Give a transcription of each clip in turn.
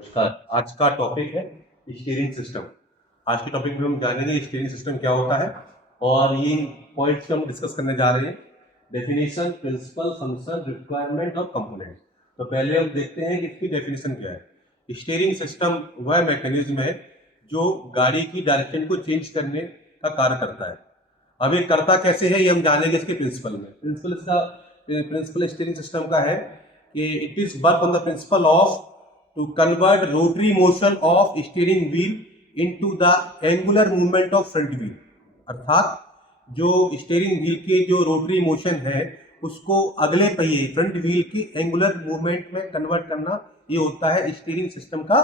नमस्कार। आज का टॉपिक है स्टीयरिंग सिस्टम। आज के टॉपिक में हम जानेंगे स्टीयरिंग सिस्टम क्या होता है और ये पॉइंट्स हम डिस्कस करने जा रहे हैं। डेफिनेशन, प्रिंसिपल, फंक्शन, रिक्वायरमेंट और कंपोनेंट। तो पहले हम देखते हैं कि इसकी डेफिनेशन क्या है। स्टीयरिंग सिस्टम वह मैकेनिज्म है जो गाड़ी की डायरेक्शन को चेंज करने का कार्य करता है। अब ये करता कैसे है ये हम जानेंगे इसके प्रिंसिपल में। प्रिंसिपल स्टीयरिंग सिस्टम का है कि it is work on the principle of to convert rotary motion of steering wheel into the angular movement of front wheel। अर्थात जो स्टीयरिंग व्हील के जो रोटरी मोशन है उसको अगले पहिए फ्रंट व्हील की एंगुलर मूवमेंट में कन्वर्ट करना, ये होता है स्टीयरिंग सिस्टम का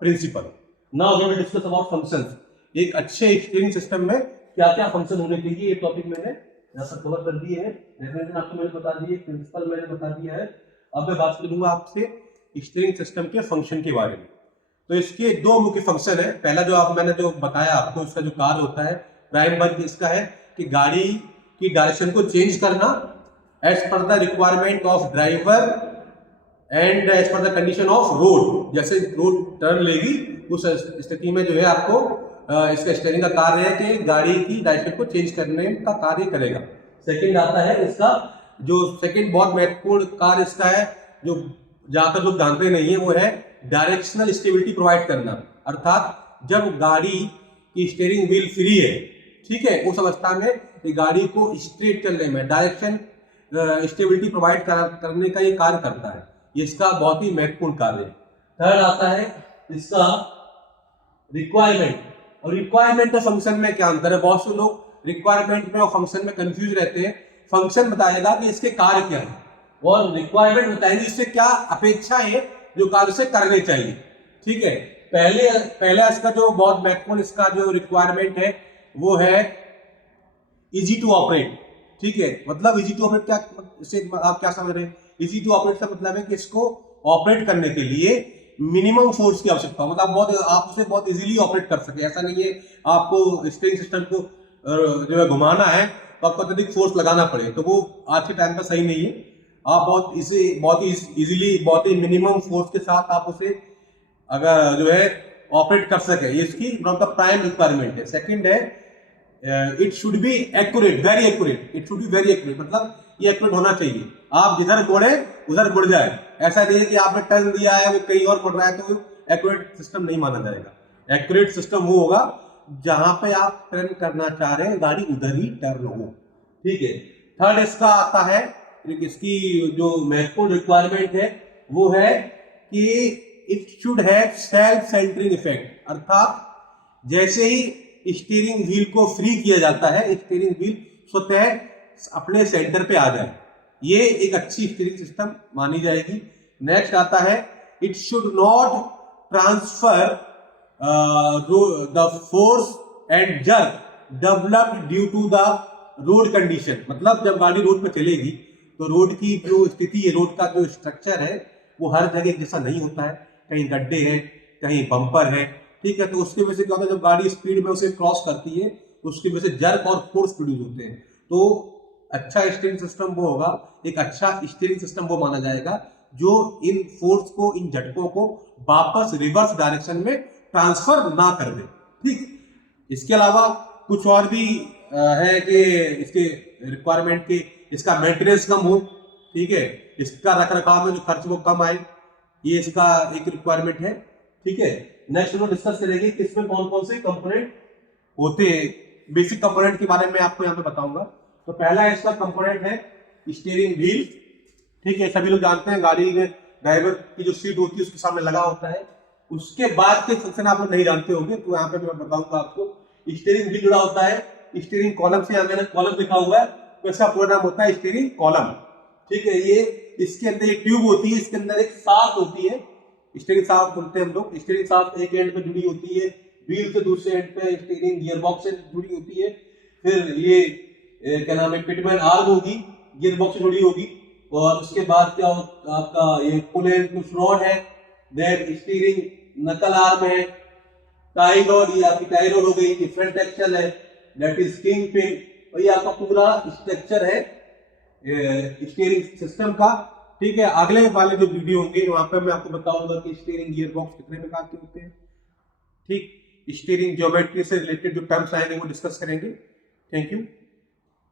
principle. Now we will discuss about functions. एक अच्छे स्टीयरिंग सिस्टम में क्या क्या फंक्शन होने चाहिए ये टॉपिक मैंने यहाँ पर कवर कर दिए हैं। डेफिनेशन आपको मैंने बता दी है, प्रिंसिपल मैंने बता दिया है। अब मैं बात करूंगा आपसे स्टीयरिंग सिस्टम के फंक्शन के बारे में। तो इसके दो मुख्य फंक्शन है। पहला जो मैंने जो बताया आपको, इसका जो कार्य होता है प्राइम वर्क इसका है कि गाड़ी की डायरेक्शन को चेंज करना as per the requirement of driver and as per the condition of road. जैसे रोड टर्न लेगी उस स्थिति में जो है आपको इसका स्टीयरिंग का कार्य है कि गाड़ी की डायरेक्शन को चेंज करने का कार्य करेगा। सेकंड आता है इसका जो सेकंड बहुत महत्वपूर्ण कार्य इसका है, जो ज्यादातर लोग जानते नहीं है, वो है डायरेक्शनल स्टेबिलिटी प्रोवाइड करना। अर्थात जब गाड़ी की स्टीयरिंग व्हील फ्री है, ठीक है, उस अवस्था में गाड़ी को स्ट्रेट करने में डायरेक्शन स्टेबिलिटी प्रोवाइड करने का ये कार्य करता है। ये इसका बहुत ही महत्वपूर्ण कार्य है। थर्ड आता है इसका रिक्वायरमेंट। और रिक्वायरमेंट और फंक्शन में क्या अंतर है? बहुत से लोग रिक्वायरमेंट में और फंक्शन में कंफ्यूज रहते हैं। फंक्शन बताएगा कि इसके कार्य क्या है और रिक्वायरमेंट बताएंगे इससे क्या अपेक्षा है जो कार्य से करने चाहिए। ठीक है, पहला इसका जो बहुत महत्वपूर्ण इसका जो रिक्वायरमेंट है वो है इजी टू ऑपरेट। ठीक है, मतलब इजी टू ऑपरेट क्या, इससे आप क्या समझ रहे हैं? इजी टू ऑपरेट का मतलब है कि इसको ऑपरेट करने के लिए मिनिमम फोर्स की आवश्यकता, मतलब आप उसे बहुत इजीली ऑपरेट कर सके। ऐसा नहीं है आपको स्टीयरिंग सिस्टम को जो है घुमाना है तो आपको अत्यधिक फोर्स लगाना पड़े, तो वो आज के टाइम पर सही नहीं है। आप बहुत ही इजीली बहुत ही मिनिमम फोर्स के साथ आप उसे अगर जो है ऑपरेट कर सके, ये इसकी one of the prime requirement है। सेकंड है it should be accurate, very accurate. It should be very accurate, मतलब ये एक्यूरेट होना चाहिए। आप जिधर मोड़े उधर मुड़ जाए, ऐसा नहीं है कि आपने टर्न दिया है वो कहीं और मुड़ रहा है, तो एक्यूरेट सिस्टम नहीं माना जाएगा। एक्यूरेट सिस्टम वो होगा जहां पे आप टर्न करना चाह रहे हैं गाड़ी उधर ही टर्न हो। ठीक है, थर्ड इसका आता है, इसकी जो महत्वपूर्ण रिक्वायरमेंट है वो है कि it should have self centring effect. अर्थात जैसे ही स्टीयरिंग व्हील को फ्री किया जाता है, स्टीयरिंग व्हील स्वतः अपने सेंटर पे आ जाए, ये एक अच्छी स्टीयरिंग सिस्टम मानी जाएगी। नेक्स्ट आता है it should not transfer the force and jerk developed due to the road condition. मतलब जब गाड़ी रोड पे चलेगी तो रोड की जो स्थिति है, रोड का जो स्ट्रक्चर है वो हर जगह जैसा नहीं होता है। कहीं गड्ढे हैं, कहीं बम्पर है, ठीक है, तो उसकी वजह से क्या होता है, जब गाड़ी स्पीड में उसे क्रॉस करती है उसकी वजह से जर्क और फोर्स प्रोड्यूस होते हैं। तो अच्छा स्टीयरिंग सिस्टम वो होगा, एक अच्छा स्टीयरिंग सिस्टम वो माना जाएगा जो इन फोर्स को, इन झटकों को वापस रिवर्स डायरेक्शन में ट्रांसफर ना कर दे। ठीक, इसके अलावा कुछ और भी है कि इसके रिक्वायरमेंट के इसका मेंटेनेंस कम हो, ठीक है, इसका रखरखाव में जो खर्च वो कम आए, ये इसका एक रिक्वायरमेंट है। ठीक है, नेक्स्ट हम डिस्कस करेंगे कि इसमें कौन कौन से कंपोनेंट होते हैं। बेसिक कंपोनेंट के बारे में आपको यहाँ पे बताऊंगा। तो पहला इसका कंपोनेंट है स्टीयरिंग व्हील। ठीक है, सभी लोग जानते हैं गाड़ी में ड्राइवर की जो सीट होती है उसके सामने लगा होता है। उसके बाद के फंक्शन आप लोग नहीं जानते होंगे, तो यहाँ पे मैं बताऊंगा आपको। स्टीयरिंग व्हील जुड़ा होता है स्टीयरिंग कॉलम से, यहाँ मैंने कॉलम लिखा हुआ है तो इसका पूरा नाम होता है स्टीयरिंग कॉलम। ठीक है, ये इसके अंदर एक ट्यूब होती है, इसके अंदर एक शाफ्ट होती है, स्टीयरिंग शाफ्ट बोलते हैं हम लोग। स्टीयरिंग शाफ्ट एक एंड पे जुड़ी होती है, व्हील के दूसरे एंड पे स्टीयरिंग गियरबॉक्स से जुड़ी होती है। फिर ये क्या नाम है, पिटमैन आर्म होगी, गियरबॉक्स से जुड़ी होगी। और उसके बाद क्या आपका ये पुल एंड पुश रॉड है, देन स्टीयरिंग नकल आर्म है, टाई रॉड, ये आपकी टाई रॉड हो गई, ये फ्रंट एक्सल है, दैट इज किंग पिन। और ये आपका पूरा स्ट्रक्चर है स्टीयरिंग सिस्टम का। ठीक है, अगले वाले जो वीडियो होंगे वहां पे मैं आपको बताऊंगा कि स्टीयरिंग गियर बॉक्स कितने प्रकार के होते हैं। ठीक, स्टीयरिंग ज्योमेट्री से रिलेटेड जो टर्म्स आएंगे वो डिस्कस करेंगे। Thank you.